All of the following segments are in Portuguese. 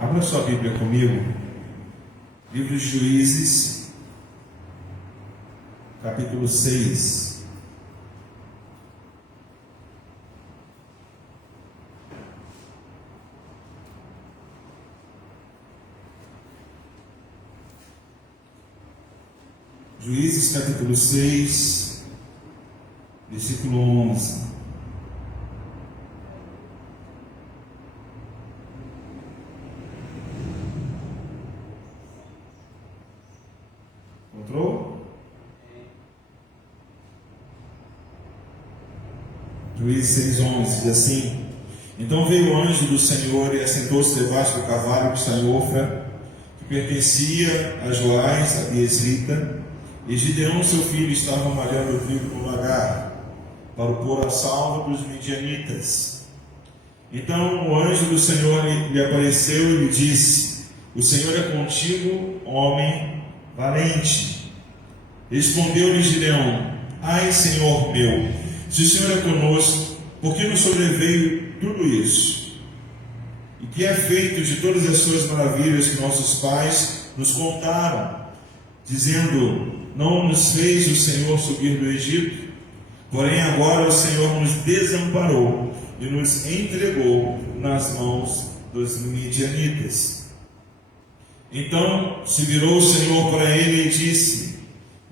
Abra sua Bíblia comigo, livro de Juízes, capítulo 6. Juízes, capítulo 6, versículo 11. Encontrou? Juízes 6:11 diz assim: Então veio o anjo do Senhor e assentou-se debaixo do cavalo que está em Ofra, que pertencia a Joás, a Biesrita, e Gideão, seu filho, estava malhando o trigo no lagar, para o pôr a salvo dos midianitas. Então o anjo do Senhor lhe apareceu e lhe disse: O Senhor é contigo, homem valente. Respondeu-lhe Gideão: Ai, Senhor meu, se o Senhor é conosco, por que nos sobreveio tudo isso? E que é feito de todas as suas maravilhas que nossos pais nos contaram, dizendo: Não nos fez o Senhor subir do Egito? Porém agora o Senhor nos desamparou e nos entregou nas mãos dos midianitas. Então se virou o Senhor para ele e disse: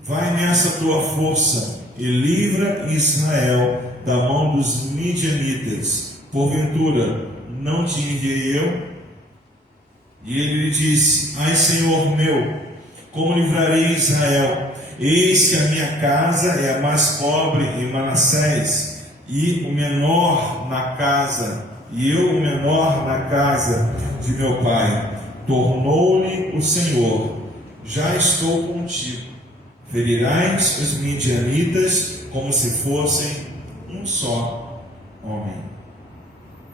Vai nessa tua força e livra Israel da mão dos midianitas. Porventura não te enviei eu? E ele lhe disse: Ai, Senhor meu, como livrarei Israel? Eis que a minha casa é a mais pobre em Manassés, e o menor na casa, e eu o menor na casa de meu pai. Tornou-lhe o Senhor: Já estou contigo. Ferirás os midianitas como se fossem um só homem.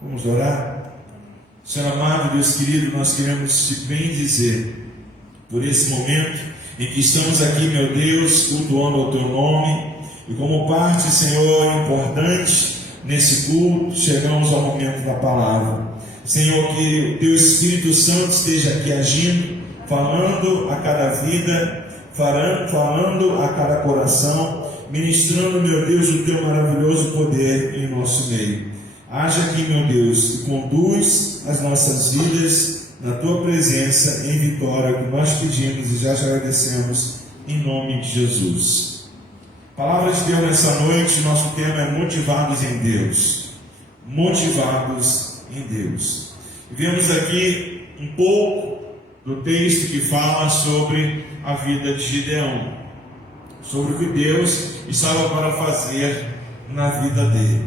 Vamos orar? Senhor amado, Deus querido, nós queremos te bendizer por esse momento em que estamos aqui, meu Deus, cultuando o teu nome, e como parte, Senhor, importante nesse culto, chegamos ao momento da palavra. Senhor, que o teu Espírito Santo esteja aqui agindo, falando a cada vida, falando a cada coração, ministrando, meu Deus, o teu maravilhoso poder em nosso meio. Haja aqui, meu Deus, e conduz as nossas vidas na tua presença em vitória, que nós pedimos e já te agradecemos em nome de Jesus. Palavra de Deus nessa noite, nosso tema é motivados em Deus. Motivados em Deus. E vemos aqui um pouco do texto que fala sobre a vida de Gideão, sobre o que Deus estava para fazer na vida dele.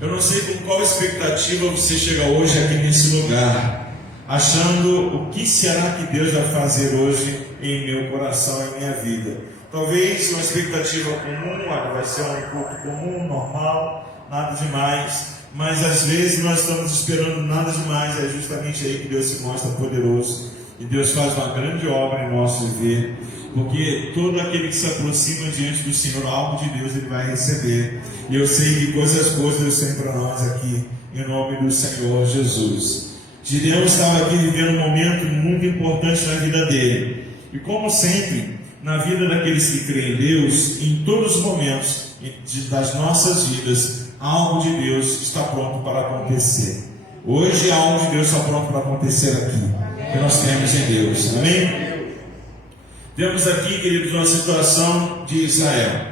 Eu não sei com qual expectativa você chega hoje aqui nesse lugar, achando o que será que Deus vai fazer hoje em meu coração, em minha vida. Talvez uma expectativa comum, vai ser um culto comum, normal, nada demais, mas às vezes nós estamos esperando nada demais. É justamente aí que Deus se mostra poderoso e Deus faz uma grande obra em nosso viver, porque todo aquele que se aproxima diante do Senhor, algo de Deus ele vai receber. E eu sei que coisas boas Deus tem para nós aqui, em nome do Senhor Jesus. Gideão estava aqui vivendo um momento muito importante na vida dele, e como sempre na vida daqueles que creem em Deus, em todos os momentos das nossas vidas, algo de Deus está pronto para acontecer. Hoje algo de Deus está pronto para acontecer aqui, porque nós cremos em Deus. Amém? Temos aqui, queridos, uma situação de Israel.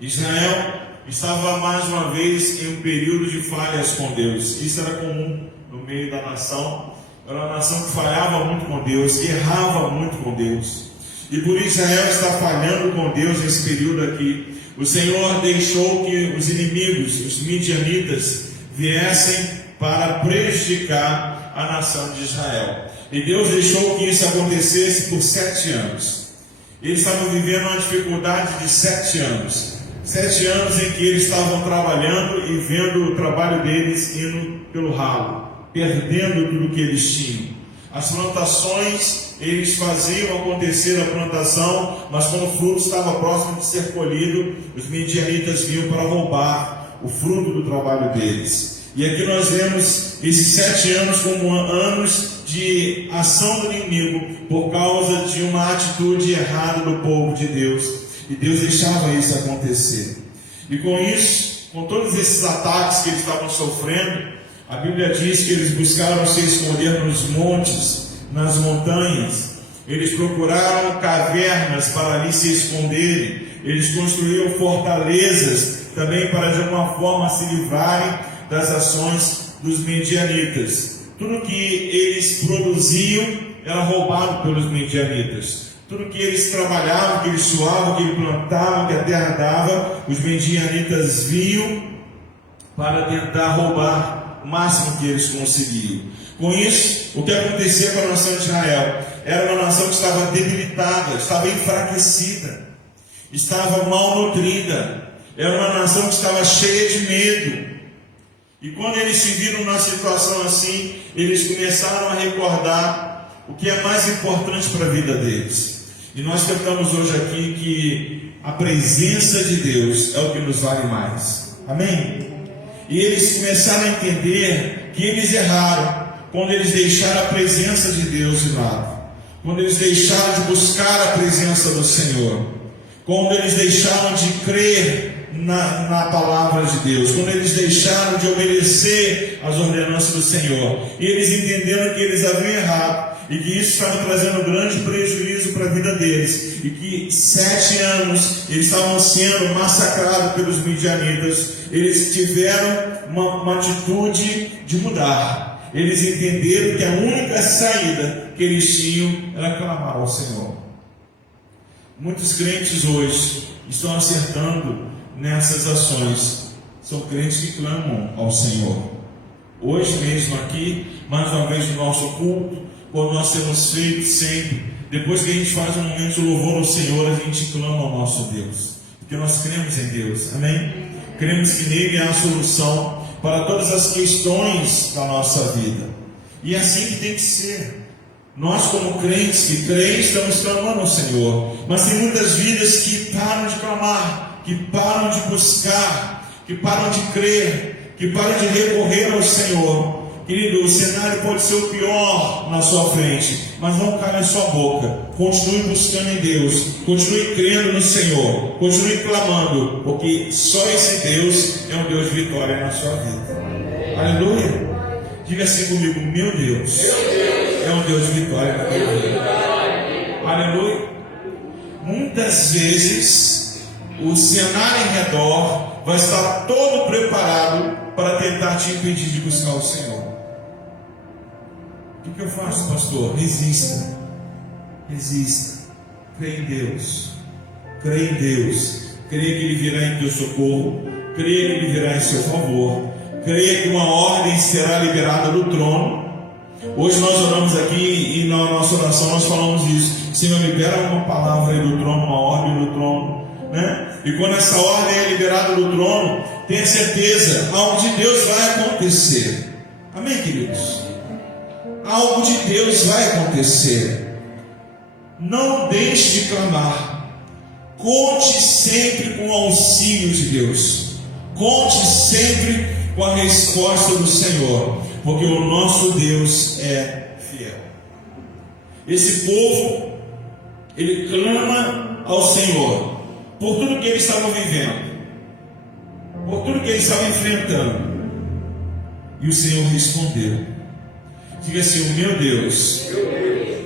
Israel estava mais uma vez em um período de falhas com Deus. Isso era comum no meio da nação. Era uma nação que falhava muito com Deus, errava muito com Deus. E por Israel estar falhando com Deus nesse período aqui, o Senhor deixou que os inimigos, os midianitas, viessem para prejudicar a nação de Israel. E Deus deixou que isso acontecesse por 7 anos. Eles estavam vivendo uma dificuldade de 7 anos. 7 anos em que eles estavam trabalhando e vendo o trabalho deles indo pelo ralo, perdendo tudo que eles tinham. As plantações, eles faziam acontecer a plantação, mas quando o fruto estava próximo de ser colhido, os midianitas vinham para roubar o fruto do trabalho deles. E aqui nós vemos esses 7 anos como anos de de ação do inimigo por causa de uma atitude errada do povo de Deus. E Deus deixava isso acontecer. E com isso, com todos esses ataques que eles estavam sofrendo, a Bíblia diz que eles buscaram se esconder nos montes, nas montanhas. Eles procuraram cavernas para ali se esconderem. Eles construíram fortalezas também para de alguma forma se livrarem das ações dos midianitas. Tudo que eles produziam era roubado pelos midianitas. Tudo que eles trabalhavam, que eles suavam, que eles plantavam, que a terra dava, os midianitas vinham para tentar roubar o máximo que eles conseguiam. Com isso, o que acontecia com a nação de Israel? Era uma nação que estava debilitada, estava enfraquecida, estava mal nutrida, era uma nação que estava cheia de medo. E quando eles se viram numa situação assim, eles começaram a recordar o que é mais importante para a vida deles. E nós cantamos hoje aqui que a presença de Deus é o que nos vale mais. Amém? E eles começaram a entender que eles erraram quando eles deixaram a presença de Deus de lado, quando eles deixaram de buscar a presença do Senhor, quando eles deixaram de crer na palavra de Deus, quando eles deixaram de obedecer às ordenanças do Senhor. E eles entenderam que eles haviam errado e que isso estava trazendo grande prejuízo para a vida deles, e que 7 anos eles estavam sendo massacrados pelos midianitas. Eles tiveram uma atitude de mudar. Eles entenderam que a única saída que eles tinham era clamar ao Senhor. Muitos crentes hoje estão acertando nessas ações. São crentes que clamam ao Senhor. Hoje mesmo aqui, mais uma vez no nosso culto, como nós temos feito sempre, depois que a gente faz um momento de louvor ao Senhor, a gente clama ao nosso Deus, porque nós cremos em Deus, amém? Cremos que nele há a solução para todas as questões da nossa vida, e é assim que tem que ser. Nós, como crentes que creem, estamos clamando ao Senhor, mas tem muitas vidas que param de clamar, que param de buscar, que param de crer, que param de recorrer ao Senhor. Querido, o cenário pode ser o pior na sua frente, mas não cale a sua boca. Continue buscando em Deus, continue crendo no Senhor, continue clamando, porque só esse Deus é um Deus de vitória na sua vida. Aleluia. Diga assim comigo: meu Deus é um Deus de vitória na minha vida. Aleluia. Muitas vezes o cenário em redor vai estar todo preparado para tentar te impedir de buscar o Senhor. O que eu faço, pastor? Resista. Resista. Creia em Deus. Creia em Deus. Creia que Ele virá em teu socorro. Creia que Ele virá em seu favor. Creia que uma ordem será liberada do trono. Hoje nós oramos aqui e na nossa oração nós falamos isso. Senhor, libera uma palavra aí do trono, uma ordem do trono, né? E quando essa ordem é liberada do trono, tenha certeza, algo de Deus vai acontecer. Amém, queridos? Algo de Deus vai acontecer. Não deixe de clamar. Conte sempre com o auxílio de Deus. Conte sempre com a resposta do Senhor, porque o nosso Deus é fiel. Esse povo, ele clama ao Senhor por tudo que eles estavam vivendo, por tudo que eles estavam enfrentando, e o Senhor respondeu. Diga assim: o meu Deus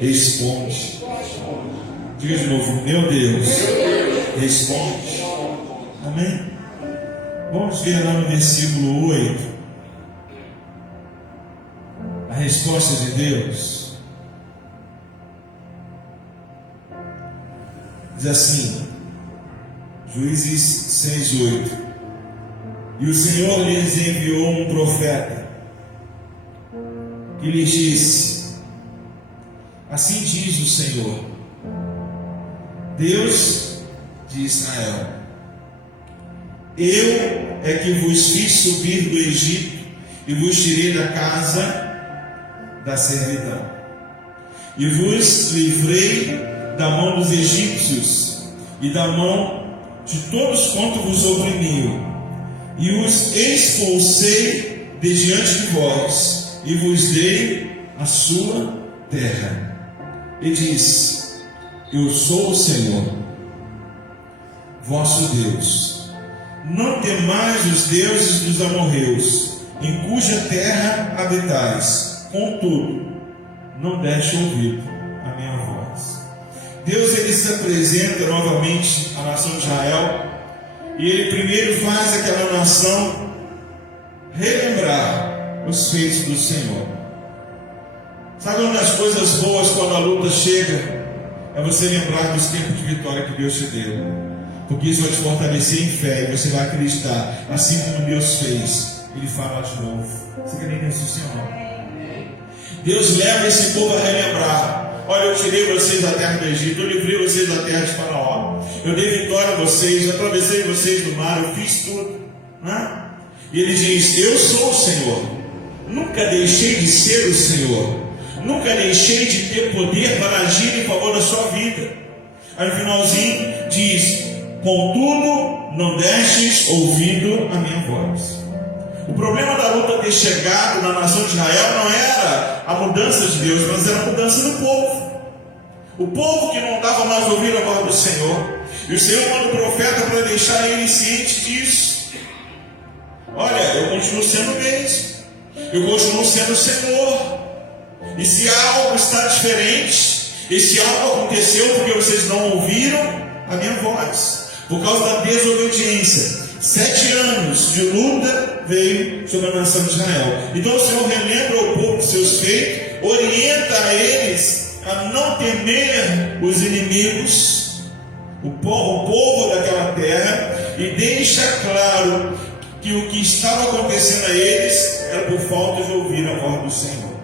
responde. Diga de novo: meu Deus responde. Amém? Vamos ver lá no versículo 8 a resposta de Deus. Diz assim, Juízes 6:8: e o Senhor lhes enviou um profeta que lhes disse: assim diz o Senhor, Deus de Israel, eu é que vos fiz subir do Egito e vos tirei da casa da servidão, e vos livrei da mão dos egípcios e da mão de todos quanto vos oprimiam, e os expulsei de diante de vós, e vos dei a sua terra e diz: eu sou o Senhor, vosso Deus. Não temais os deuses dos amorreus, em cuja terra habitais. Contudo, não deixe ouvido a minha voz. Deus, ele se apresenta novamente à nação de Israel, e ele primeiro faz aquela nação relembrar os feitos do Senhor. Sabe uma das coisas boas quando a luta chega? É você lembrar dos tempos de vitória que Deus te deu, porque isso vai te fortalecer em fé, e você vai acreditar, assim como Deus fez, ele fará de novo. Você crê nisso, Senhor? Deus leva esse povo a relembrar: olha, eu tirei vocês da terra do Egito, eu livrei vocês da terra de Faraó, eu dei vitória a vocês, eu atravessei vocês do mar, eu fiz tudo, né? E ele diz: eu sou o Senhor, nunca deixei de ser o Senhor, nunca deixei de ter poder para agir em favor da sua vida. Aí no finalzinho diz: contudo, não deixes ouvido a minha voz. O problema da luta ter chegado na nação de Israel não era a mudança de Deus, mas era a mudança do povo. O povo que não estava mais ouvindo a voz do Senhor. E o Senhor manda o profeta para deixar ele ciente disso. Olha, eu continuo sendo o mesmo, eu continuo sendo o Senhor. E se algo está diferente, e se algo aconteceu porque vocês não ouviram a minha voz, por causa da desobediência, 7 anos de luta veio sobre a nação de Israel. Então o Senhor relembra o povo dos seus feitos, orienta eles a não temer os inimigos, o povo daquela terra, e deixa claro que o que estava acontecendo a eles era por falta de ouvir a voz do Senhor.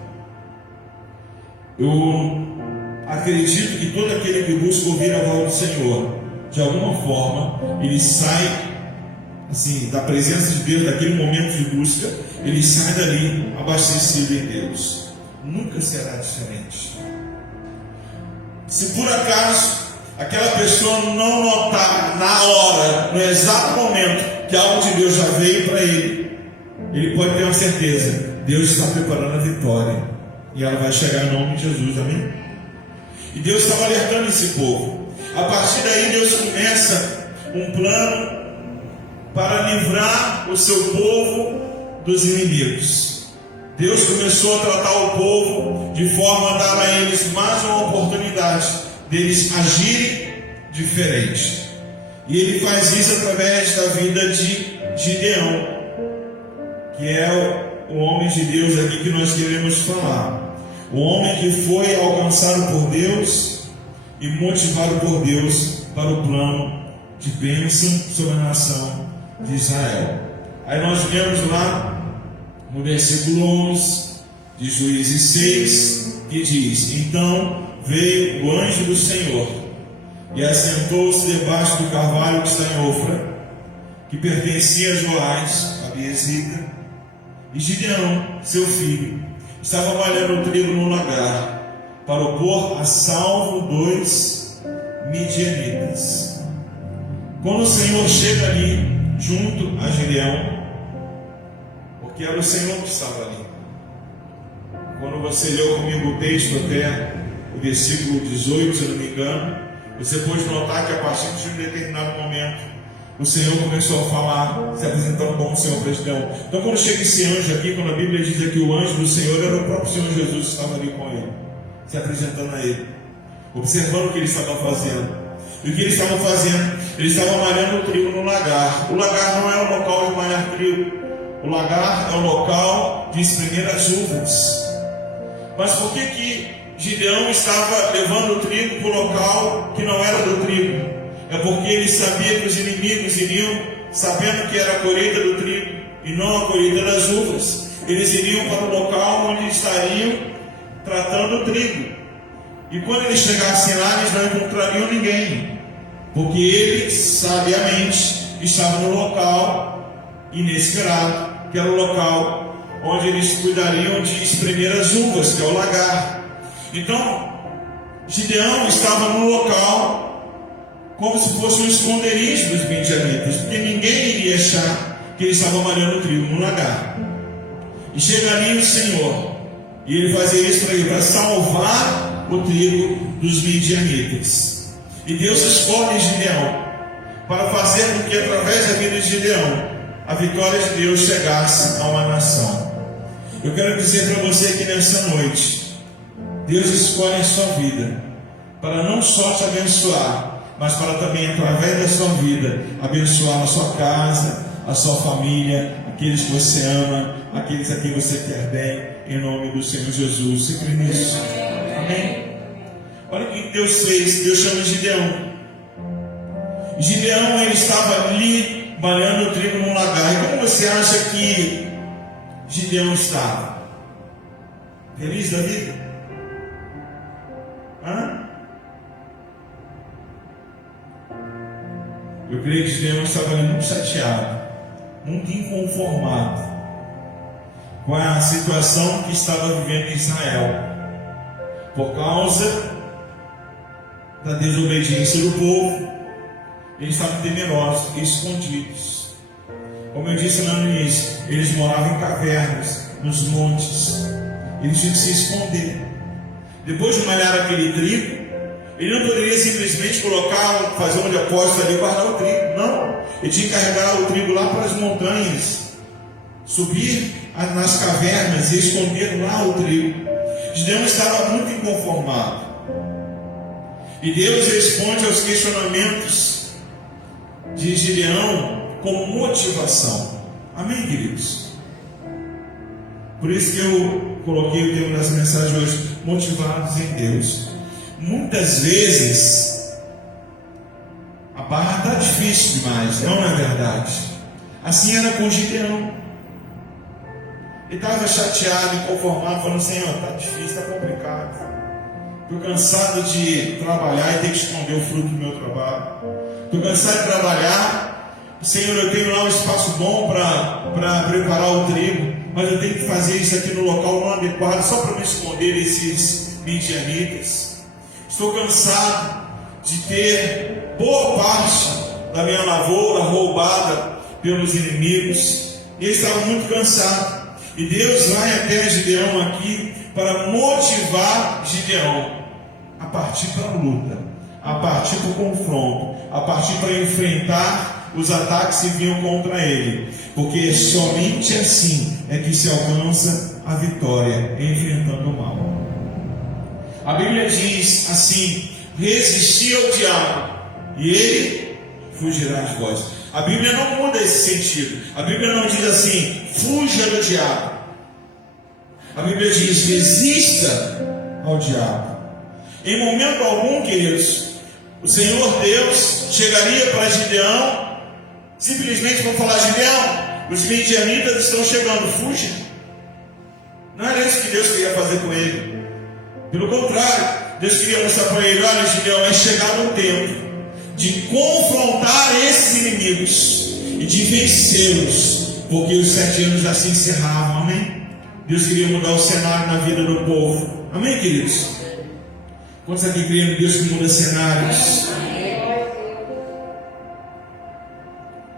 Eu acredito que todo aquele que busca ouvir a voz do Senhor, de alguma forma, ele sai assim, da presença de Deus, daquele momento de busca, ele sai dali abastecido em Deus. Nunca será diferente. Se por acaso aquela pessoa não notar na hora, no exato momento, que algo de Deus já veio para ele pode ter uma certeza: Deus está preparando a vitória, e ela vai chegar em nome de Jesus, amém? E Deus estava alertando esse povo. A partir daí Deus começa um plano para livrar o seu povo dos inimigos. Deus começou a tratar o povo de forma a dar a eles mais uma oportunidade deles agirem diferente. E ele faz isso através da vida de Gideão, que é o homem de Deus aqui que nós queremos falar. O homem que foi alcançado por Deus e motivado por Deus para o plano de bênção sobre a nação de Israel. Aí nós vemos lá no versículo 11 de Juízes 6, que diz: então veio o anjo do Senhor e assentou-se debaixo do carvalho que está em Ofra, que pertencia a Joás, a Biezita, e Gideão, seu filho, estava malhando o trigo no lagar, para o pôr a salvo 2 midianitas. Quando o Senhor chega ali, junto a Gideão, porque era o Senhor que estava ali. Quando você leu comigo o texto até o versículo 18, se eu não me engano, você pode notar que a partir de um determinado momento o Senhor começou a falar, se apresentando como o Senhor para Gideão. Então quando chega esse anjo aqui, quando a Bíblia diz que o anjo do Senhor era o próprio Senhor Jesus que estava ali com ele, se apresentando a ele, observando o que ele estava fazendo. E o que eles estavam fazendo? Eles estavam malhando o trigo no lagar. O lagar não é o local de malhar trigo. O lagar é o local de espremer as uvas. Mas por que Gideão estava levando o trigo para o local que não era do trigo? É porque ele sabia que os inimigos iriam, sabendo que era a colheita do trigo e não a colheita das uvas, eles iriam para o local onde estariam tratando o trigo. E quando eles chegassem lá, eles não encontrariam ninguém, porque ele sabiamente estava no local inesperado, que era o local onde eles cuidariam de espremer as uvas, que é o lagar. Então Gideão estava no local como se fosse um esconderijo dos midianitas, porque ninguém iria achar que ele estava malhando trigo no lagar. E chega ali o Senhor E ele fazia isso para salvar o trigo dos midianitas. E Deus escolhe Gideão para fazer com que, através da vida de Gideão, a vitória de Deus chegasse a uma nação. Eu quero dizer para você que nessa noite, Deus escolhe a sua vida para não só te abençoar, mas para também, através da sua vida, abençoar a sua casa, a sua família, aqueles que você ama, aqueles a quem você quer bem, em nome do Senhor Jesus. Você crê nisso? Amém? Olha o que Deus fez. Deus chama Gideão. Gideão, ele estava ali balhando o trigo num lagar. E como você acha que Gideão estava? Feliz da vida? Eu creio que Gideão estava ali muito chateado, muito inconformado com a situação que estava vivendo em Israel, por causa da desobediência do povo. Eles estavam temerosos, escondidos. Como eu disse lá no início, eles moravam em cavernas, nos montes. Eles tinham que se esconder. Depois de malhar aquele trigo, ele não poderia simplesmente fazer um depósito ali e guardar o trigo. Não, ele tinha que carregar o trigo lá para as montanhas, subir nas cavernas e esconder lá o trigo. Gideão estava muito inconformado. E Deus responde aos questionamentos de Gideão com motivação. Amém, queridos? Por isso que eu coloquei o tema dessa mensagem hoje: motivados em Deus. Muitas vezes a barra está difícil demais, não é verdade? Assim era com Gideão. Ele estava chateado, inconformado, falando: Senhor, está difícil, está complicado. Estou cansado de trabalhar e ter que esconder o fruto do meu trabalho. Estou cansado de trabalhar. Senhor, eu tenho lá um espaço bom para preparar o trigo, mas eu tenho que fazer isso aqui no local não adequado, só para me esconder desses midianitas. Estou cansado de ter boa parte da minha lavoura roubada pelos inimigos. E ele estava muito cansado. E Deus vai até Gideão aqui para motivar Gideão a partir para a luta, a partir para o confronto, a partir para enfrentar os ataques que vinham contra ele. Porque somente assim é que se alcança a vitória enfrentando o mal. A Bíblia diz assim: resisti ao diabo e ele fugirá de vós. A Bíblia não muda esse sentido. A Bíblia não diz assim: fuja do diabo. A Bíblia diz: resista ao diabo. Em momento algum, queridos, o Senhor Deus chegaria para Gideão simplesmente para falar: Gideão, os midianitas estão chegando, fuja. Não era isso que Deus queria fazer com ele. Pelo contrário, Deus queria mostrar para ele: olha, Gideão, é chegado o tempo de confrontar esses inimigos e de vencê-los, porque os 7 anos já se encerravam. Amém? Deus queria mudar o cenário na vida do povo. Amém, queridos? Quantos aqui creem em Deus que muda cenários?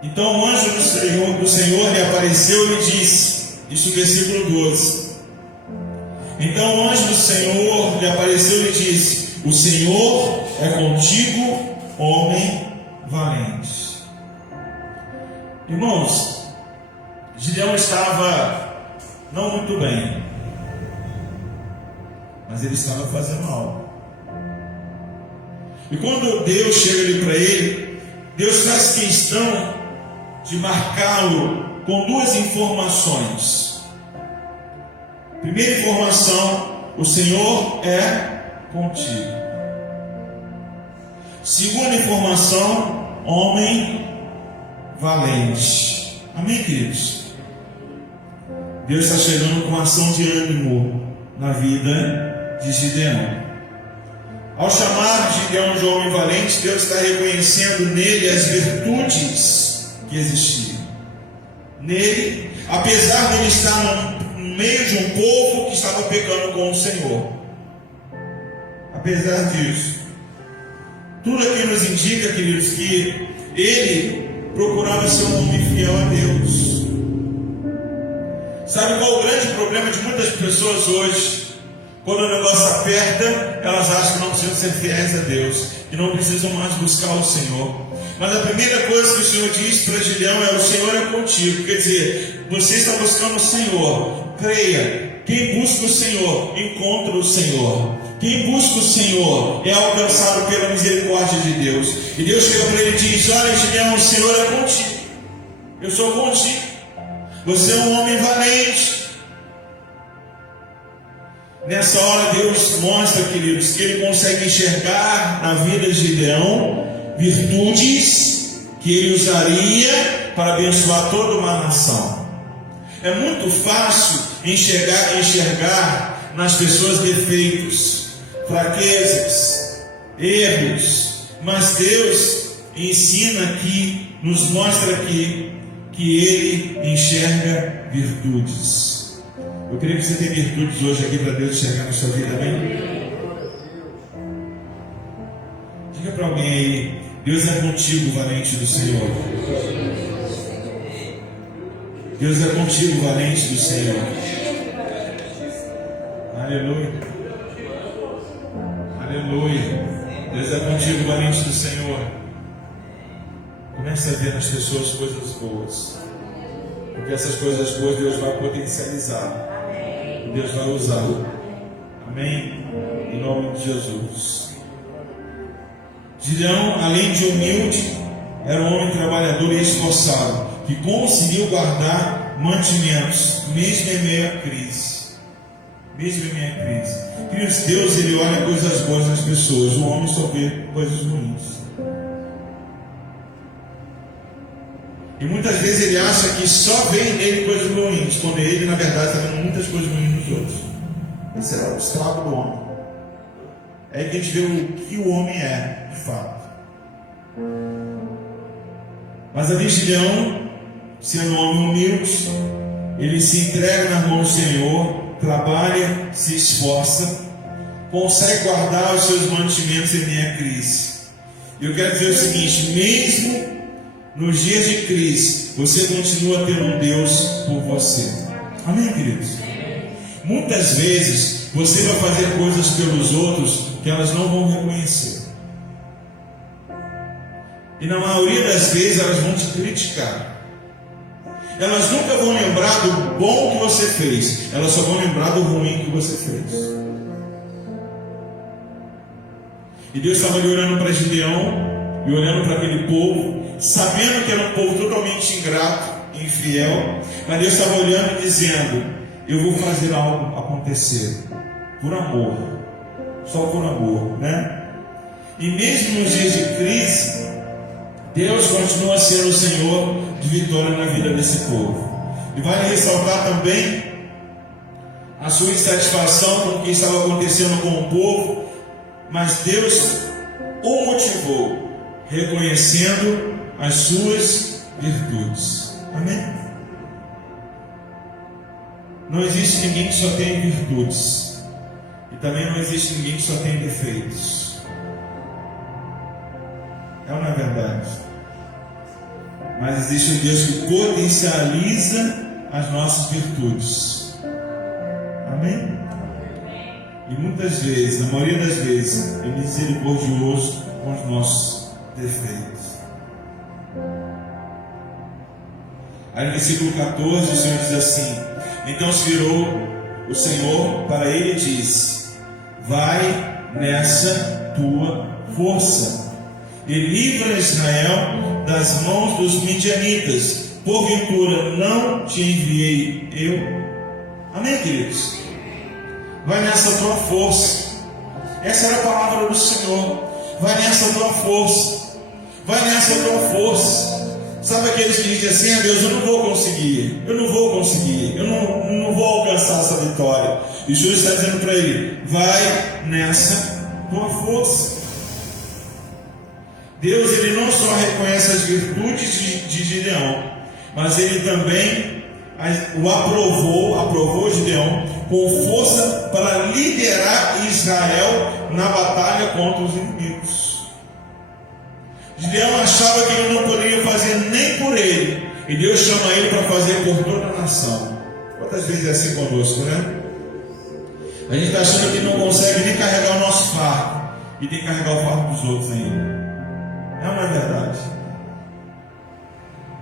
Então o anjo do Senhor lhe apareceu e lhe disse, isso versículo 12. Então o anjo do Senhor lhe apareceu e lhe disse: o Senhor é contigo, homem valente. Irmãos, Gideão estava não muito bem, mas ele estava fazendo algo. E quando Deus chega ali para ele, Deus faz questão de marcá-lo com 2 informações. Primeira informação: o Senhor é contigo. Segunda informação: homem valente. Amém, queridos? Deus está chegando com ação de ânimo na vida de Gideão. Ao chamar Gideão de homem valente, Deus está reconhecendo nele as virtudes que existiam. Nele, apesar de ele estar no meio de um povo que estava pecando com o Senhor. Apesar disso, tudo aqui nos indica, queridos, que ele procurava ser um homem fiel a Deus. Sabe qual o grande problema de muitas pessoas hoje? Quando o negócio aperta, elas acham que não precisam ser fiéis a Deus, que não precisam mais buscar o Senhor. Mas a primeira coisa que o Senhor diz para Gideão é: o Senhor é contigo. Quer dizer, você está buscando o Senhor. Creia, quem busca o Senhor, encontra o Senhor. Quem busca o Senhor é alcançado pela misericórdia de Deus. E Deus chega para ele e diz: olha, Gideão, o Senhor é contigo. Eu sou contigo. Você é um homem valente. Nessa hora Deus mostra, queridos, que Ele consegue enxergar na vida de Gideão virtudes que Ele usaria para abençoar toda uma nação. É muito fácil enxergar nas pessoas defeitos, fraquezas, erros, mas Deus ensina aqui, nos mostra aqui, que Ele enxerga virtudes. Eu queria que você tenha virtudes hoje aqui para Deus enxergar na sua vida, amém? Diga para alguém aí: Deus é contigo, valente do Senhor. Deus é contigo, valente do Senhor. Aleluia. Aleluia. Deus é contigo, valente do Senhor. Comece a ver nas pessoas coisas boas, porque essas coisas boas Deus vai potencializar. Deus vai usar. Amém? Em nome de Jesus. Gideão, além de humilde, era um homem trabalhador e esforçado, que conseguiu guardar mantimentos, mesmo em meio à crise. Mesmo em meio à crise. Queridos, Deus, Ele olha coisas boas nas pessoas. O homem só vê coisas ruins. E muitas vezes ele acha que só vem nele coisas ruins, quando ele, na verdade, está vendo muitas coisas ruins nos outros. Esse é o estrago do homem. É aí que a gente vê o que o homem é, de fato. Mas ali Gideão, sendo um homem humilde, ele se entrega nas mãos do Senhor, trabalha, se esforça, consegue guardar os seus mantimentos em meio à crise. E eu quero dizer o seguinte: mesmo nos dias de crise, você continua tendo um Deus por você. Amém, queridos? Muitas vezes você vai fazer coisas pelos outros que elas não vão reconhecer. E na maioria das vezes elas vão te criticar. Elas nunca vão lembrar do bom que você fez, elas só vão lembrar do ruim que você fez. E Deus estava olhando para Gideão e olhando para aquele povo, sabendo que era um povo totalmente ingrato, infiel, mas Deus estava olhando e dizendo: eu vou fazer algo acontecer, por amor, só por amor, né? E mesmo nos dias de crise, Deus continua sendo o Senhor de vitória na vida desse povo. E vale ressaltar também a sua insatisfação com o que estava acontecendo com o povo, mas Deus o motivou, reconhecendo as suas virtudes. Amém? Não existe ninguém que só tenha virtudes, e também não existe ninguém que só tenha defeitos. É ou não é verdade? Mas existe um Deus que potencializa as nossas virtudes. Amém? E muitas vezes, na maioria das vezes, é misericordioso com os nossos defeitos. Aí no versículo 14 o Senhor diz assim: então se virou o Senhor para ele e disse: vai nessa tua força e livra Israel das mãos dos midianitas, porventura não te enviei eu? Amém, queridos? Vai nessa tua força. Essa era a palavra do Senhor. Vai nessa tua força. Vai nessa tua força. Sabe aqueles que dizem assim: ah, Deus, eu não vou conseguir, eu não vou alcançar essa vitória. E Jesus está dizendo para ele: vai nessa tua força. Deus, ele não só reconhece as virtudes de Gideão, mas ele também o aprovou Gideão com força para liderar Israel na batalha contra os inimigos. Gideão achava que ele não poderia fazer nem por ele, e Deus chama ele para fazer por toda a nação. Quantas vezes é assim conosco, né? A gente está achando que não consegue nem carregar o nosso fardo e tem que carregar o fardo dos outros ainda. É uma verdade.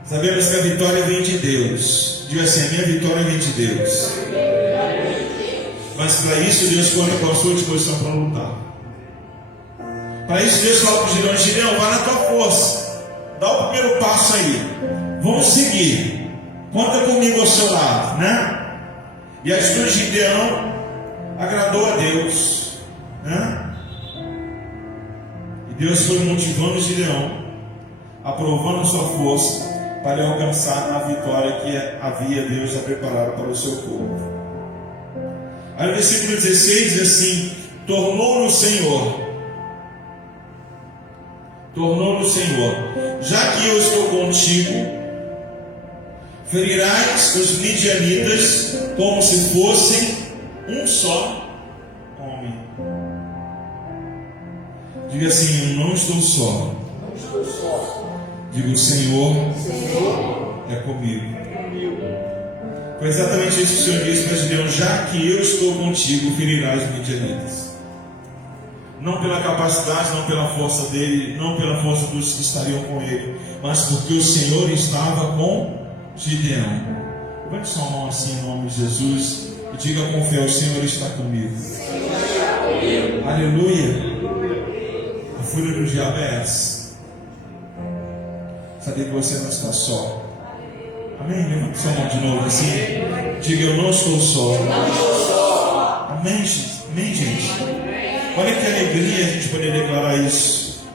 Sabemos que a vitória vem de Deus. Diga assim: a minha vitória vem de Deus. Mas para isso Deus conta com a sua disposição para lutar. Para isso Deus fala para o Gideão: Gideão, vai na tua força, dá o primeiro passo aí, vamos seguir, conta comigo ao seu lado, né? E a atitude de Gideão agradou a Deus, né? E Deus foi motivando Gideão, aprovando sua força para ele alcançar a vitória que havia Deus já preparado para o seu povo. Aí o versículo 16 diz assim: tornou-no o Senhor, já que eu estou contigo, ferirás os midianitas como se fossem um só homem. Diga assim: eu não estou só. Diga: o Senhor é comigo. Foi exatamente isso que o Senhor disse para Gideão: já que eu estou contigo, ferirás os midianitas. Não pela capacidade, não pela força dele, não pela força dos que estariam com ele, mas porque o Senhor estava com Gideão. Levante sua mão assim em nome de Jesus e diga com fé: o Senhor está comigo. Aleluia. A fúria do diabo é essa. Saber que você não está só. Amém? Levante sua mão de novo assim. Diga: eu não estou só. Amém, gente? Amém, gente? Olha que alegria a gente poder declarar isso.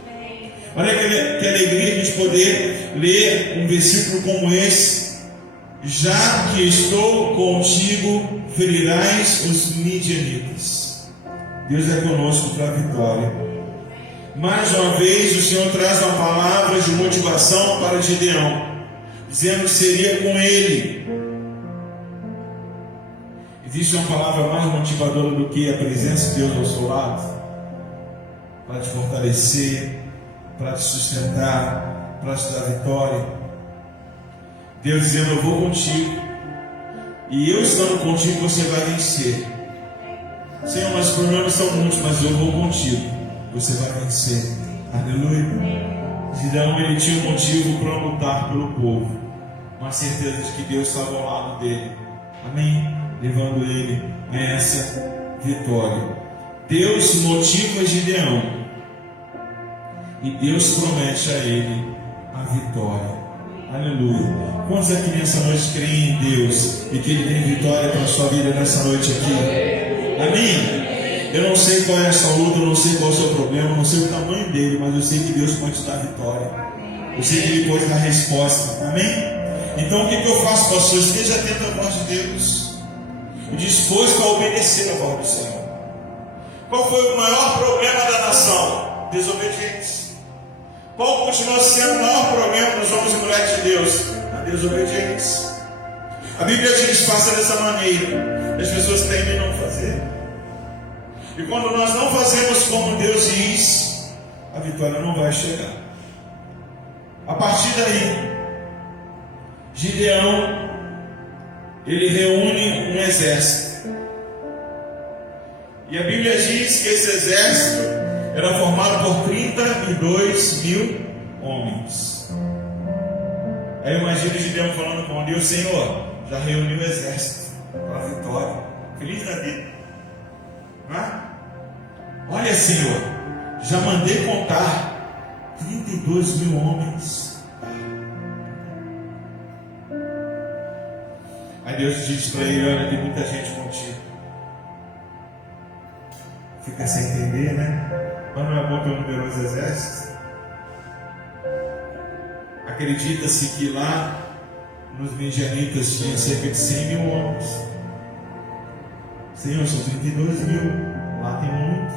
Olha que alegria a gente poder ler um versículo como esse: já que estou contigo, ferirás os midianitas. Deus é conosco para a vitória. Mais uma vez o Senhor traz uma palavra de motivação para Gideão, dizendo que seria com ele. Existe uma palavra mais motivadora do que a presença de Deus ao seu lado? Para te fortalecer, para te sustentar, para te dar vitória. Deus dizendo: eu vou contigo, e eu estando contigo você vai vencer. Senhor, mas os problemas são muitos, mas eu vou contigo, você vai vencer. Aleluia. Gideão, ele tinha um motivo para lutar pelo povo, uma certeza de que Deus estava ao lado dele. Amém? Levando ele a essa vitória. Deus motiva Gideão e Deus promete a ele a vitória. Aleluia. Quantos aqui nessa noite creem em Deus e que Ele tem vitória para a sua vida nessa noite aqui? Amém? Eu não sei qual é a sua luta, eu não sei qual é o seu problema, eu não sei o tamanho dele, mas eu sei que Deus pode te dar vitória. Eu sei que Ele pode dar resposta. Amém? Então o que eu faço, pastor? Esteja atento à voz de Deus e disposto a obedecer a voz do Senhor. Qual foi o maior problema da nação? Desobediência. Qual continua sendo o maior problema dos homens e mulheres de Deus? A desobediência. A Bíblia diz: faça dessa maneira. As pessoas temem não fazer. E quando nós não fazemos como Deus diz, a vitória não vai chegar. A partir daí, Gideão, ele reúne um exército. E a Bíblia diz que esse exército era formado por 32 mil homens. Aí imagina Gideão falando com Deus: Senhor, já reuniu o exército para a vitória. Feliz da vida. Não é? Olha, Senhor, já mandei contar 32 mil homens. Aí Deus diz para ele: olha, tem muita gente contigo. Fica sem entender, né? Mas não é bom ter um numeroso exército? Acredita-se que lá nos midianitas tinha cerca de 100 mil homens. Senhor, são 32 mil. Lá tem muito.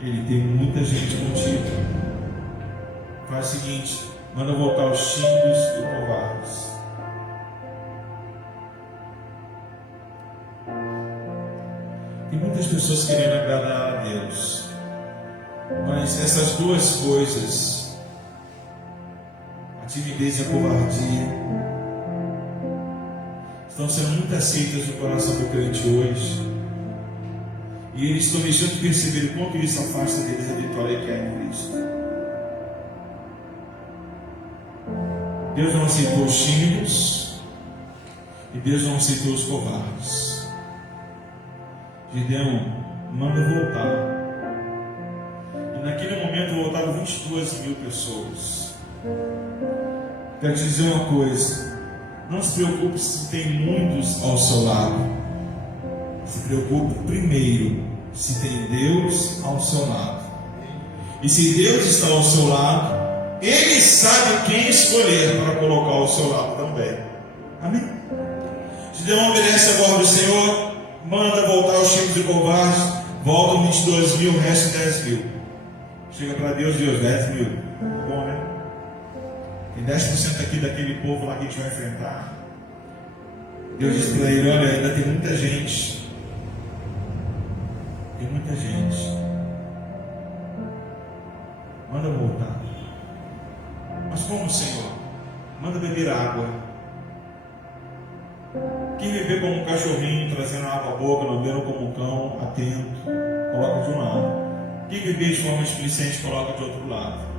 Ele tem muita gente contigo. Faz o seguinte: manda voltar os tímidos e covardes. Tem muitas pessoas querendo agradar a Deus, mas essas duas coisas, a timidez e a covardia, estão estão sendo muito aceitas no coração do crente hoje. E eles estão deixando de perceber o quanto isso afasta deles a vitória que há em Cristo. Deus não aceitou os tímidos e Deus não aceitou os covardes. Gideão manda voltar. E naquele momento voltaram 22 mil pessoas. Quero te dizer uma coisa: não se preocupe se tem muitos ao seu lado. Se preocupe primeiro se tem Deus ao seu lado. E se Deus está ao seu lado, Ele sabe quem escolher para colocar ao seu lado também. Amém? Gideão obedece a voz do Senhor, manda voltar os tímidos e covardes. Voltam 22 mil, restam 10 mil. Chega para Deus, 10 mil. Bom, né? Tem 10% aqui daquele povo lá que a gente vai enfrentar. Deus diz para ele: olha, ainda tem muita gente. Tem muita gente. Manda voltar. Mas como, Senhor? Manda beber água. Quem beber como um cachorrinho, trazendo água à boca, lambendo como um cão, atento, coloca de um lado. Quem beber de forma displicente, coloca de outro lado.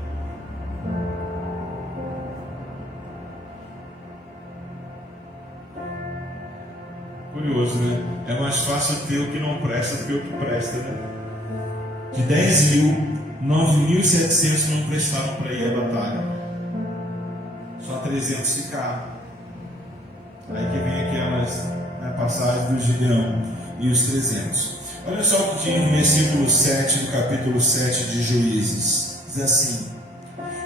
Curioso, né? É mais fácil ter o que não presta do que o que presta, né? De 10 mil, 9.700 não prestaram para ir à batalha. Só 300 ficaram. Aí que vem aquelas passagens do Gideão e os 300. Olha só o que diz no versículo 7 do capítulo 7 de Juízes. Diz assim: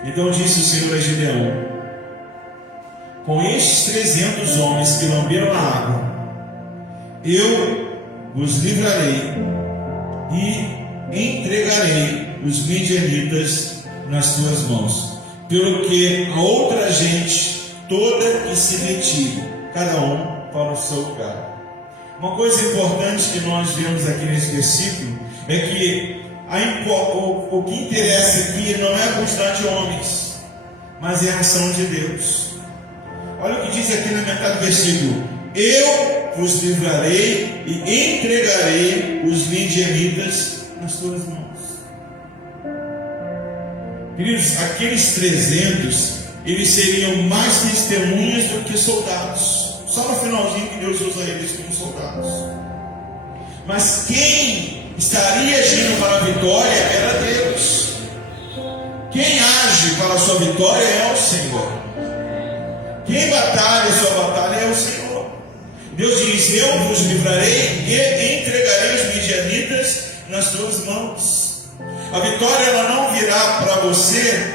então disse o Senhor a Gideão: com estes 300 homens que lamberam a água, eu vos livrarei e entregarei os midianitas nas tuas mãos, pelo que a outra gente toda que se retire, cada um para o seu lugar. Uma coisa importante que nós vemos aqui nesse versículo é que o que interessa aqui não é a quantidade de homens, mas é a ação de Deus. Olha o que diz aqui na metade do versículo: eu vos livrarei e entregarei os midianitas nas tuas mãos. Queridos, aqueles 300, eles seriam mais testemunhas do que soldados. Só no finalzinho que Deus usa eles como soldados. Mas quem estaria agindo para a vitória era Deus. Quem age para a sua vitória é o Senhor. Quem batalha a sua batalha é o Senhor. Deus diz: eu vos livrarei e entregarei os midianitas nas tuas mãos. A vitória ela não virá para você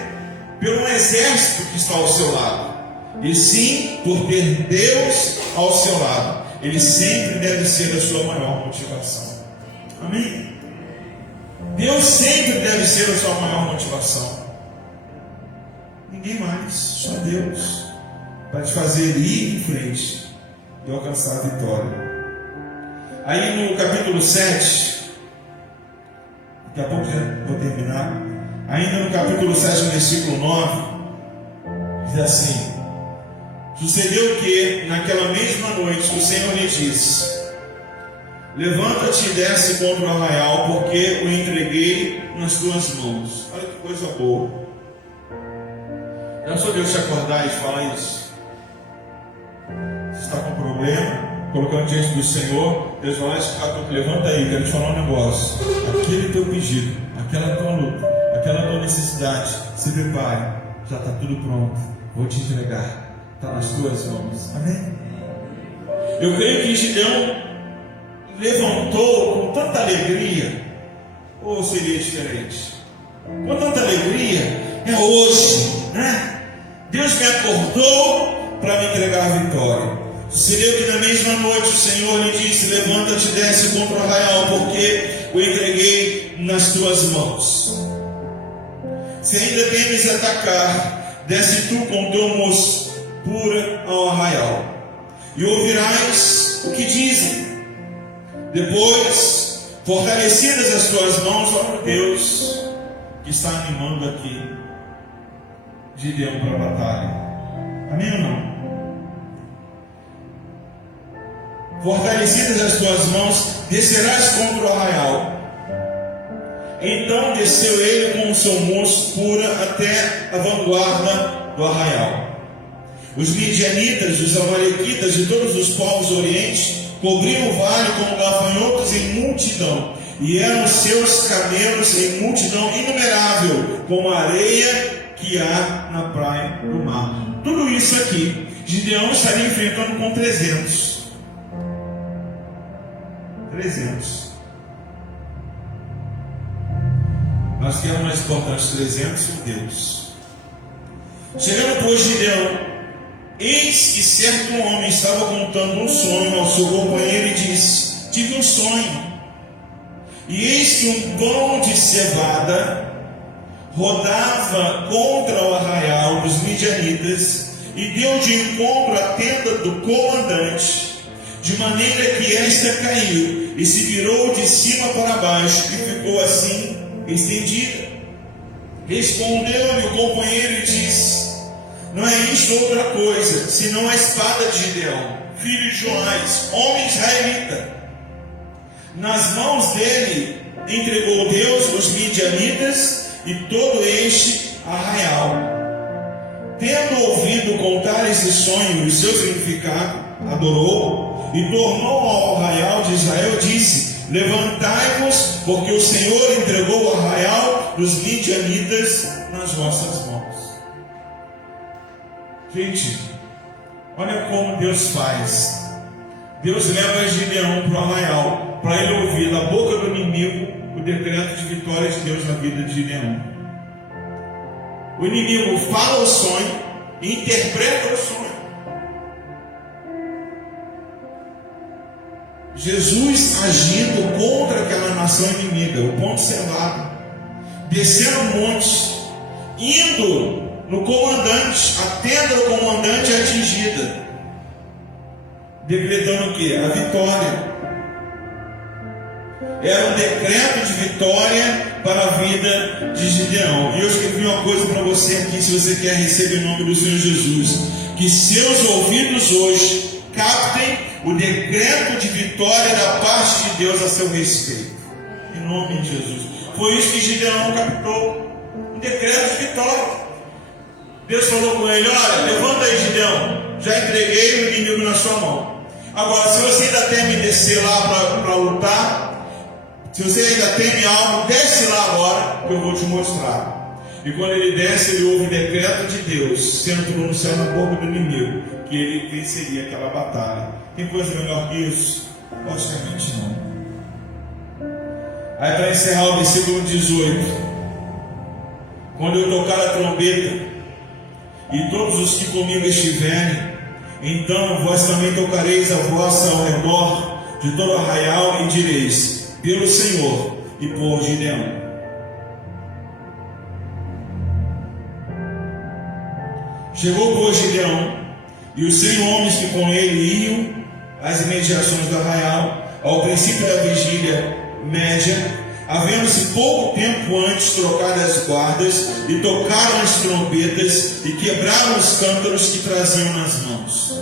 pelo exército que está ao seu lado, e sim por ter Deus ao seu lado. Ele sempre deve ser a sua maior motivação. Amém? Deus sempre deve ser a sua maior motivação. Ninguém mais, só Deus, para te fazer ir em frente e alcançar a vitória. Aí no capítulo 7, daqui a pouco já vou terminar. Ainda no capítulo 7, versículo 9, diz assim: sucedeu que naquela mesma noite o Senhor lhe disse: levanta-te e desce contra o arraial, porque o entreguei nas tuas mãos. Olha que coisa boa. Já só Deus te acordar e falar isso. Você está com problema, colocando diante do Senhor, Deus vai lá e ficar, levanta aí, quero te falar um negócio. Aquele teu pedido, aquela tua luta, aquela tua necessidade, se prepare, já está tudo pronto, vou te entregar, está nas tuas mãos. Amém? Eu creio que Gideão levantou com tanta alegria, ou seria diferente? Com tanta alegria, é hoje, né? Deus me acordou para me entregar a vitória. Sucedeu que na mesma noite o Senhor lhe disse: levanta-te e desce contra o arraial, porque o entreguei nas tuas mãos. Se ainda temes atacar, desce tu com teu moço pura ao arraial, e ouvirás o que dizem. Depois, fortalecidas as tuas mãos, ó Deus, que está animando aqui Gideão para a batalha. Amém ou não? fortalecidas as tuas mãos, descerás contra o arraial. Então desceu ele com o seu moço pura até a vanguarda do arraial. Os midianitas, os amalequitas e todos os povos do oriente cobriam o vale como gafanhotos em multidão, e eram seus camelos em multidão inumerável, como a areia que há na praia do mar. Tudo isso aqui, Gideão estaria enfrentando com 300. Mas que é o mais importante, 300 judeus. Chegando, pois, Gideão, eis que certo homem estava contando um sonho ao seu companheiro e disse: tive um sonho, e eis que um pão de cevada rodava contra o arraial dos midianitas, e deu de encontro à tenda do comandante, de maneira que esta caiu, e se virou de cima para baixo, e ficou assim estendida. Respondeu-lhe o companheiro e disse: não é isto outra coisa, senão a espada de Gideão, filho de Joás, homem israelita. Nas mãos dele entregou Deus os midianitas e todo este arraial. Tendo ouvido contar esse sonho e o seu significado, adorou e tornou ao arraial de Israel, disse: levantai-vos, porque o Senhor entregou o arraial dos midianitas nas vossas mãos. Gente, olha como Deus faz. Deus leva Gideão para o arraial, para ele ouvir da boca do inimigo o decreto de vitória de Deus na vida de Gideão. O inimigo fala o sonho e interpreta o sonho. Jesus agindo contra aquela nação inimiga, o ponto cevado, descendo o monte, indo no comandante, a tenda do comandante é atingida, decretando o que? A vitória. Era um decreto de vitória para a vida de Gideão. E eu escrevi uma coisa para você aqui, se você quer receber o nome do Senhor Jesus: que seus ouvidos hoje captem o decreto de vitória da parte de Deus a seu respeito, em nome de Jesus. Foi isso que Gideão captou, um decreto de vitória. Deus falou com ele: olha, levanta aí, Gideão, já entreguei o inimigo na sua mão. Agora, se você ainda teme descer lá para lutar, se você ainda teme algo, desce lá agora, que eu vou te mostrar. E quando ele desce, ele ouve o decreto de Deus sendo pronunciado na boca do inimigo, que ele venceria aquela batalha. Tem coisa melhor que isso? Logicamente não. Aí, para encerrar o versículo 18: quando eu tocar a trombeta e todos os que comigo estiverem, então vós também tocareis a vossa ao redor de todo arraial e direis: pelo Senhor e por Gideão. Chegou, pois, Gideão e os 100 homens que com ele iam às imediações do arraial, ao princípio da vigília média, havendo-se pouco tempo antes trocado as guardas, e tocaram as trombetas e quebraram os cântaros que traziam nas mãos.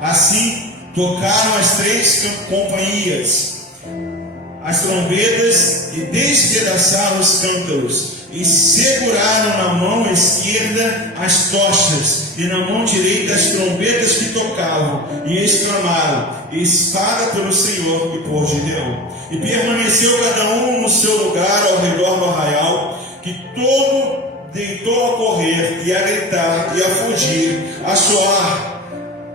Assim tocaram as 3 companhias as trombetas e despedaçaram os cântaros, e seguraram na mão esquerda as tochas e na mão direita as trombetas que tocavam, e exclamaram: espada pelo Senhor e por Gideão. E permaneceu cada um no seu lugar ao redor do arraial, que todo deitou a correr e a gritar e a fugir, a soar,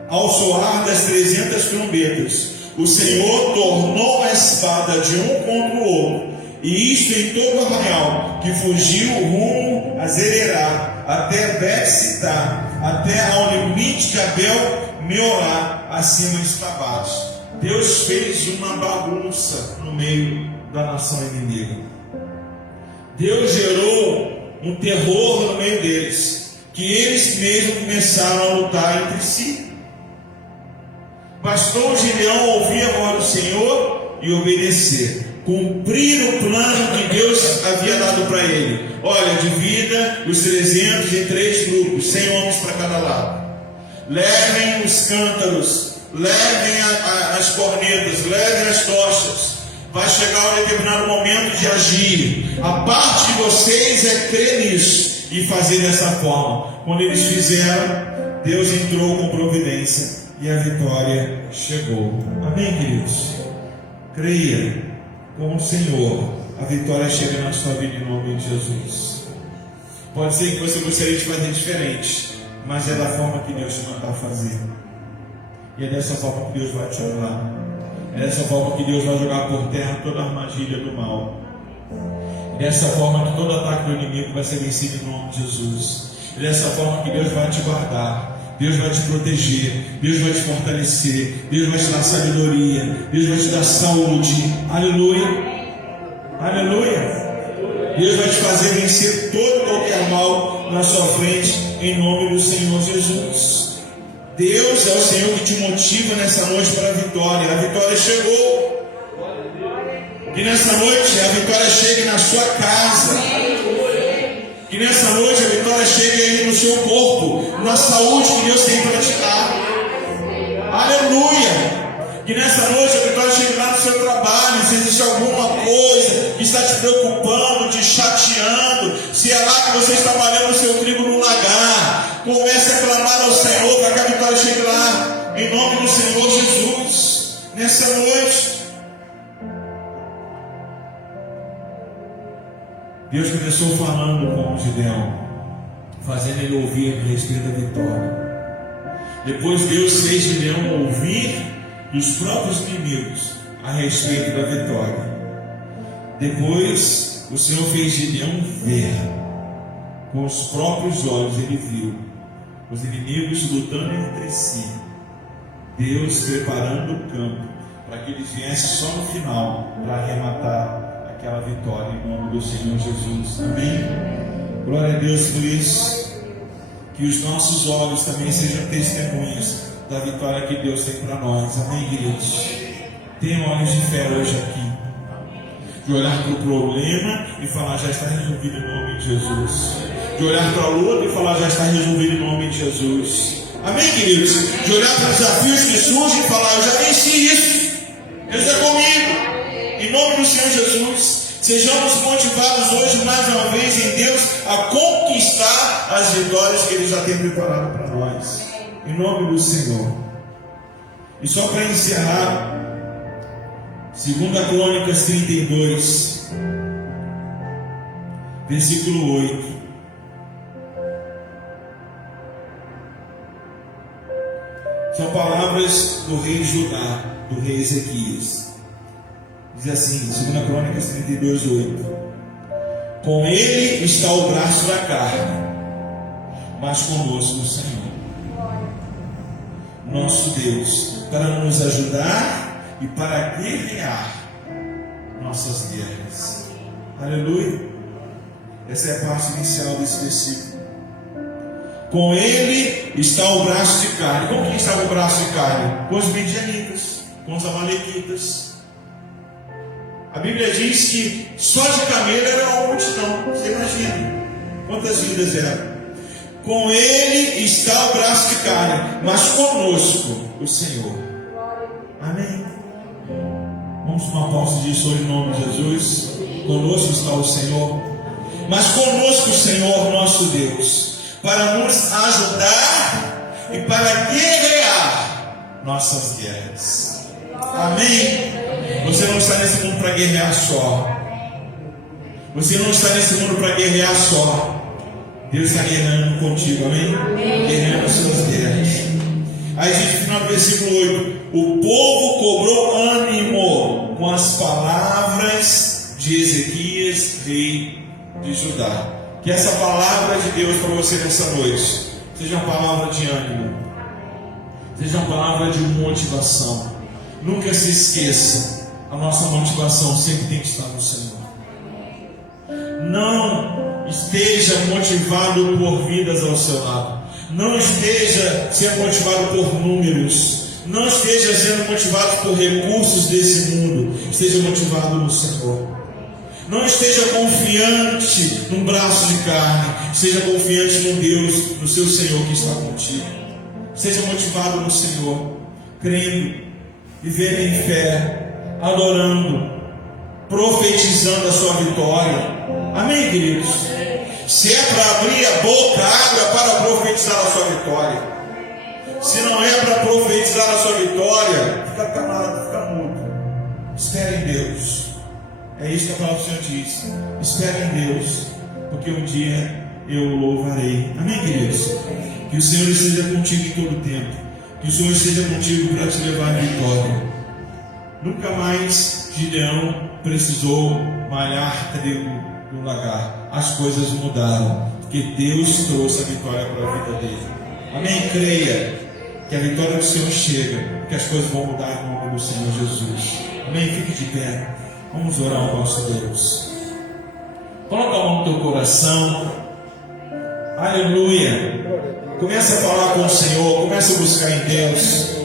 ao soar das 300 trombetas. O Senhor tornou a espada de um contra o outro, e isto em todo o arraial, que fugiu rumo a Zererá, até Bet-Sitá, até ao limite de Abel-Meolá, acima de Tabates. Deus fez uma bagunça no meio da nação inimiga. Deus gerou um terror no meio deles, que eles mesmos começaram a lutar entre si. Bastou Gideão ouvir a voz do Senhor e obedecer, cumprir o plano que Deus havia dado para ele. Olha, divida os 300 em 3 grupos, 100 homens para cada lado. Levem os cântaros levem as cornetas, levem as tochas. Vai chegar um determinado momento de agir. A parte de vocês é crer nisso e fazer dessa forma. Quando eles fizeram, Deus entrou com providência e a vitória chegou. Amém, queridos? Creia com o Senhor, a vitória chega na sua vida em nome de Jesus. Pode ser que você gostaria de fazer diferente, mas é da forma que Deus te mandar fazer. E é dessa forma que Deus vai te honrar. É dessa forma que Deus vai jogar por terra toda a armadilha do mal. É dessa forma que todo ataque do inimigo vai ser vencido em nome de Jesus. É dessa forma que Deus vai te guardar. Deus vai te proteger, Deus vai te fortalecer, Deus vai te dar sabedoria, Deus vai te dar saúde. Aleluia, aleluia. Deus vai te fazer vencer todo e qualquer mal na sua frente, em nome do Senhor Jesus. Deus é o Senhor que te motiva nessa noite para a vitória. A vitória chegou. Que nessa noite a vitória chegue na sua casa. Que nessa noite a vitória chegue aí no seu corpo, na saúde que Deus tem para te dar. Aleluia! Que nessa noite a vitória chegue lá no seu trabalho. Se existe alguma coisa que está te preocupando, te chateando, se é lá que você está trabalhando o seu trigo no lagar, comece a clamar ao Senhor para que a vitória chegue lá, em nome do Senhor Jesus. Nessa noite, Deus começou falando com Gideão, fazendo ele ouvir a respeito da vitória. Depois Deus fez Gideão ouvir dos próprios inimigos a respeito da vitória. Depois o Senhor fez Gideão ver, com os próprios olhos ele viu os inimigos lutando entre si, Deus preparando o campo para que eles viessem só no final para arrematar aquela vitória em nome do Senhor Jesus. Amém? Glória a Deus por isso. Que os nossos olhos também sejam testemunhas da vitória que Deus tem para nós. Amém, queridos? Tenham olhos de fé hoje aqui, de olhar para o problema e falar: já está resolvido em nome de Jesus. De olhar para o outro e falar: já está resolvido em nome de Jesus. Amém, queridos? De olhar para os desafios que surgem e falar: eu já venci isso, Deus é comigo. Em nome do Senhor Jesus, sejamos motivados hoje mais uma vez em Deus a conquistar as vitórias que Ele já tem preparado para nós. Em nome do Senhor. E só para encerrar, 2 Crônicas 32, versículo 8. São palavras do rei Judá, do rei Ezequias. Diz assim, 2 Crônicas 32, 8. Com ele está o braço da carne, mas conosco o Senhor, nosso Deus, para nos ajudar e para guerrear nossas guerras. Aleluia. Essa é a parte inicial desse versículo. Com ele está o braço de carne. Com quem estava o braço de carne? Com os midianitas, com os amalequitas. A Bíblia diz que só de camelo era uma multidão. Você imagina quantas vidas eram. Com ele está o braço de carne, mas conosco o Senhor. Amém. Vamos tomar posse disso hoje em nome de Jesus. Conosco está o Senhor, mas conosco o Senhor nosso Deus, para nos ajudar e para guerrear nossas guerras. Amém. Você não está nesse mundo para guerrear só. Você não está nesse mundo para guerrear só. Deus está guerreando contigo, amém? Guerreando suas guerras. Aí diz no final do versículo 8: o povo cobrou ânimo com as palavras de Ezequias, rei de Judá. Que essa palavra de Deus para você nessa noite seja uma palavra de ânimo, seja uma palavra de motivação. Nunca se esqueça, a nossa motivação sempre tem que estar no Senhor. Não esteja motivado por vidas ao seu lado. Não esteja sendo motivado por números. Não esteja sendo motivado por recursos desse mundo. Esteja motivado no Senhor. Não esteja confiante num braço de carne. Esteja confiante no Deus, no seu Senhor que está contigo. Seja motivado no Senhor. crendo, vivendo em fé, adorando, profetizando a sua vitória. Amém, queridos? Se é para abrir a boca, abra para profetizar a sua vitória. Se não é para profetizar a sua vitória, fica calado, fica mudo. Espere em Deus. É isso que a palavra do Senhor diz. Espere em Deus, porque um dia eu o louvarei. Amém, queridos? Que o Senhor esteja contigo em todo o tempo. Que o Senhor esteja contigo para te levar à vitória. Nunca mais Gideão precisou malhar trigo no lagar. As coisas mudaram, porque Deus trouxe a vitória para a vida dele. Amém? Creia que a vitória do Senhor chega, que as coisas vão mudar em nome do Senhor Jesus. Amém? Fique de pé. Vamos orar ao nosso Deus. Coloca a mão no teu coração. Aleluia. Começa a falar com o Senhor. Começa a buscar em Deus.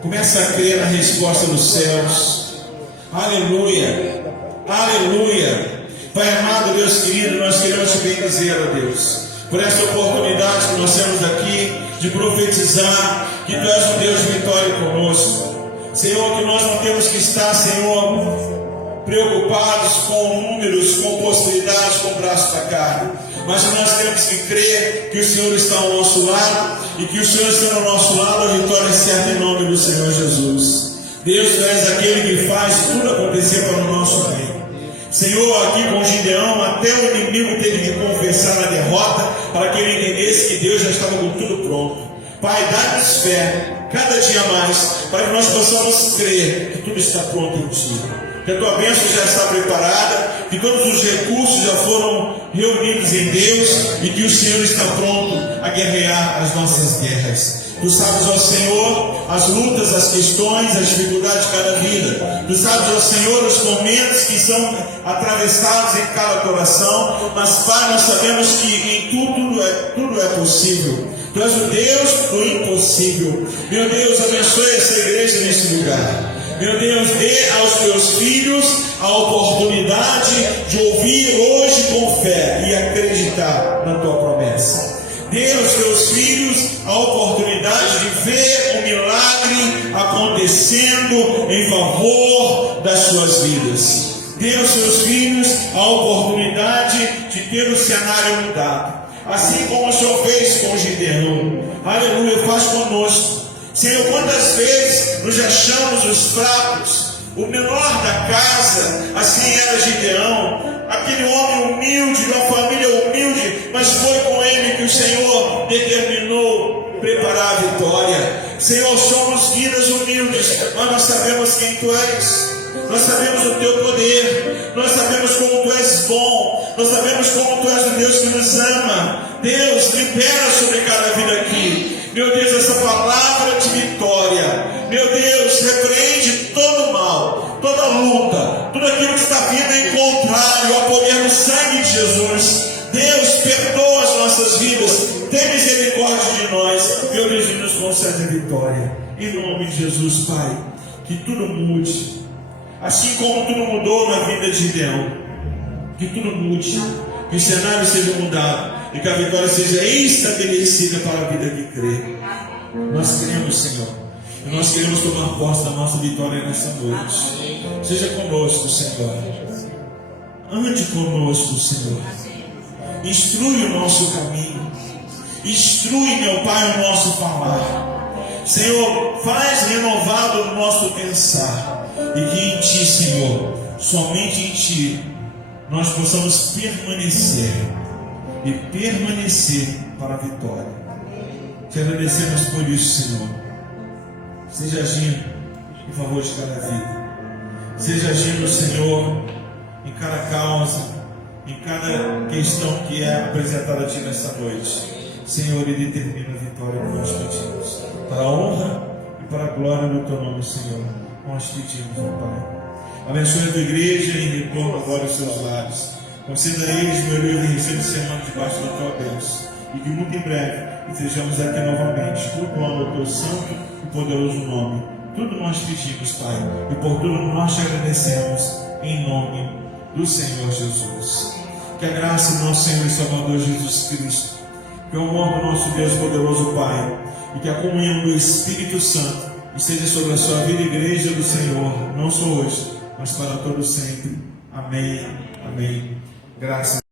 Começa a crer na resposta dos céus. Aleluia. Aleluia. Pai amado, Deus querido, nós queremos te bendizer, ó Deus, por essa oportunidade que nós temos aqui de profetizar que Tu és um Deus de vitória conosco. Senhor, que nós não temos que estar, Senhor, preocupados com números, com possibilidades, com braço para carne, mas nós temos que crer que o Senhor está ao nosso lado, e que o Senhor está ao nosso lado, a vitória é certa em nome do Senhor Jesus. Deus, Tu és aquele que faz tudo acontecer para o nosso bem. Senhor, aqui com Gideão, até o inimigo teve que confessar a derrota, para que ele entendesse que Deus já estava com tudo pronto. Pai, dá-nos fé, cada dia mais, para que nós possamos crer que tudo está pronto em Ti, que a Tua bênção já está preparada, que todos os recursos já foram reunidos em Deus, e que o Senhor está pronto a guerrear as nossas guerras. Tu sabes, ó Senhor, as lutas, as questões, as dificuldades de cada vida. Tu sabes, ó Senhor, os momentos que são atravessados em cada coração. Mas, Pai, nós sabemos que em tudo é possível. Tu és o Deus do impossível. Meu Deus, abençoe essa igreja nesse lugar. Meu Deus, dê aos Teus filhos a oportunidade de ouvir hoje com fé e acreditar na Tua promessa. Dê aos Teus filhos a oportunidade de ver o milagre acontecendo em favor das suas vidas. Dê aos Teus filhos a oportunidade de ter o cenário mudado, assim como o Senhor fez com Gideão. Aleluia, faz conosco. Senhor, quantas vezes nos achamos os fracos, o menor da casa, assim era Gideão, aquele homem humilde, da família humilde, mas foi com ele que o Senhor determinou preparar a vitória. Senhor, somos vidas humildes, mas nós sabemos quem Tu és, nós sabemos o Teu poder, nós sabemos como Tu és bom, nós sabemos como Tu és o Deus que nos ama. Deus, libera sobre cada vida aqui, meu Deus, essa palavra de vitória. Meu Deus, repreende todo mal, toda luta, tudo aquilo que está vindo em contrário ao poder do sangue de Jesus. Deus, perdoa as nossas vidas, tem misericórdia de nós, meu Deus, e nos concede a vitória. Em nome de Jesus, Pai, que tudo mude, assim como tudo mudou na vida de Gideão, que tudo mude, que o cenário seja mudado e que a vitória seja estabelecida para a vida que crê. Nós cremos, Senhor, e nós queremos tomar posse da nossa vitória nessa noite. Seja conosco, Senhor. Ande conosco, Senhor. Instrui o nosso caminho. Instrui, meu Pai, o nosso falar. Senhor, faz renovado o nosso pensar. E que em Ti, Senhor, somente em Ti, nós possamos permanecer e permanecer para a vitória. Te agradecemos por isso, Senhor. Seja agindo em favor de cada vida. Seja agindo, Senhor, em cada causa, em cada questão que é apresentada a Ti nesta noite. Senhor, e determina a vitória que nós pedimos. Para a honra e para a glória do Teu nome, Senhor, nós pedimos, ó Pai. Abençoe a Tua igreja e retorno agora os seus lares. Conceda a eles, meu Deus, e receba esse semana debaixo da Tua bênção. E que muito em breve estejamos aqui novamente, cultuando o Teu santo e poderoso nome. Tudo nós pedimos, Pai, e por tudo nós Te agradecemos, em nome do Senhor Jesus. Que a graça do nosso Senhor e Salvador Jesus Cristo, que o amor do nosso Deus poderoso Pai, e que a comunhão do Espírito Santo e seja sobre a sua vida, igreja do Senhor, não só hoje, mas para todo sempre. Amém. Amém. Graças